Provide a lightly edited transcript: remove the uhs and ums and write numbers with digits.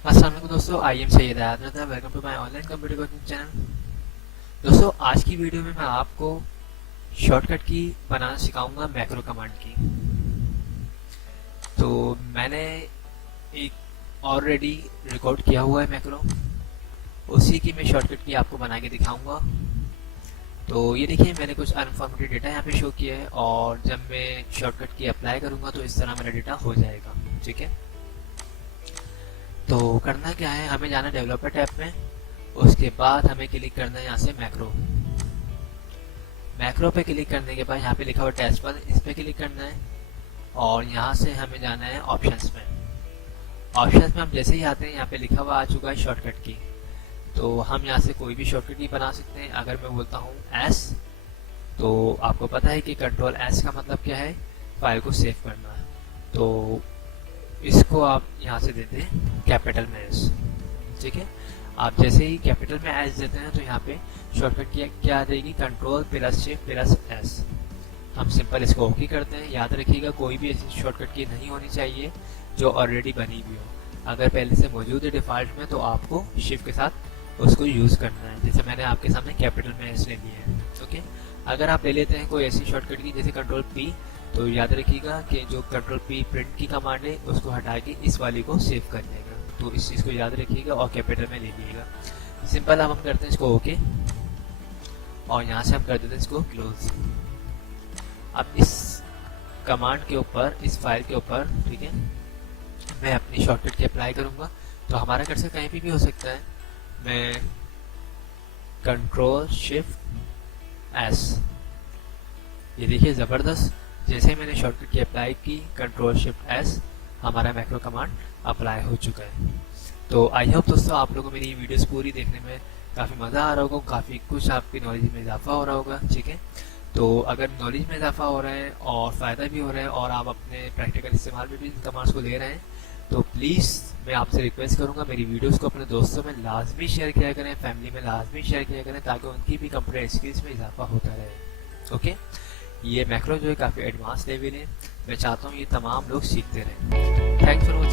अस्सलाम वालेकुम दोस्तों, आई एम सैयद आयात था। Welcome to my online computer coaching channel. दोस्तों, आज की वीडियो में मैं आपको शॉर्टकट की बनाना सिखाऊंगा मैक्रो कमांड की। तो मैंने एक ऑलरेडी रिकॉर्ड किया हुआ है मैक्रो, उसी की मैं शॉर्टकट की आपको बना के दिखाऊंगा। तो ये देखिए, मैंने कुछ अनफॉर्मेटेड डेटा यहाँ पे शो किया है और जब मैं शॉर्टकट की अप्लाई करूंगा तो इस तरह मेरा डेटा हो जाएगा। ठीक है, तो करना क्या है, हमें जाना डेवलपर टैब में। उसके बाद हमें क्लिक करना है यहाँ से मैक्रो। मैक्रो पे क्लिक करने के बाद यहाँ पे लिखा हुआ टेस्ट पर, इस पे क्लिक करना है और यहाँ से हमें जाना है ऑप्शंस में। ऑप्शंस में हम जैसे ही आते हैं, यहाँ पे लिखा हुआ आ चुका है शॉर्टकट की। तो हम यहाँ से कोई भी शॉर्टकट की बना सकते हैं। अगर मैं बोलता हूँ एस, तो आपको पता है कि कंट्रोल एस का मतलब क्या है, फाइल को सेव करना है। तो इसको आप यहाँ से देते हैं कैपिटल में एस। ठीक है, आप जैसे ही कैपिटल में एस देते हैं तो यहाँ पे शॉर्टकट की क्या आ जाएगी, control plus shift plus S. हम सिंपल इसको ओके करते हैं। याद रखिएगा, कोई भी ऐसी शॉर्टकट की नहीं होनी चाहिए जो ऑलरेडी बनी हुई हो। अगर पहले से मौजूद है डिफॉल्ट में, तो आपको शिफ्ट के साथ उसको यूज करना है। जैसे मैंने आपके सामने कैपिटल में एस ले लिया है। ओके, अगर आप ले लेते हैं कोई ऐसी शॉर्टकट की जैसे कंट्रोल पी, तो याद रखिएगा कि जो कंट्रोल पी प्रिंट की कमांड है उसको हटा के इस वाली को सेव कर लेगा। तो इस चीज़ को याद रखिएगा और कैपिटल में ले लीजिएगा। सिंपल, अब हम करते हैं इसको ओके और यहाँ से हम कर देते हैं इसको क्लोज। अब इस कमांड के ऊपर, इस फाइल के ऊपर, ठीक है, मैं अपनी शॉर्टकट की अप्लाई करूँगा। तो हमारा कर्सर कहीं भी हो सकता है। मैं कंट्रोल शिफ्ट एस, ये देखिए ज़बरदस्त, जैसे मैंने शॉर्टकट की अप्लाई की कंट्रोल शिफ्ट एस, हमारा मैक्रो कमांड अप्लाई हो चुका है। तो आई होप दोस्तों आप लोगों को मेरी वीडियोस पूरी देखने में काफ़ी मज़ा आ रहा होगा, काफ़ी कुछ आपकी नॉलेज में इजाफा हो रहा होगा। ठीक है, तो अगर नॉलेज में इजाफा हो रहा है और फ़ायदा भी हो रहा है और आप अपने प्रैक्टिकल इस्तेमाल में भी इन कमांड्स को ले रहे हैं, तो प्लीज़ मैं आपसे रिक्वेस्ट करूंगा मेरी वीडियोस को अपने दोस्तों में लाजमी शेयर किया करें, फैमिली में लाजमी शेयर किया करें, ताकि उनकी भी कंप्यूटर स्किल्स में इजाफा होता रहे। ओके, ये मैक्रो जो है काफ़ी एडवांस लेवल है। मैं चाहता हूँ ये तमाम लोग सीखते रहें। Thanks for watching.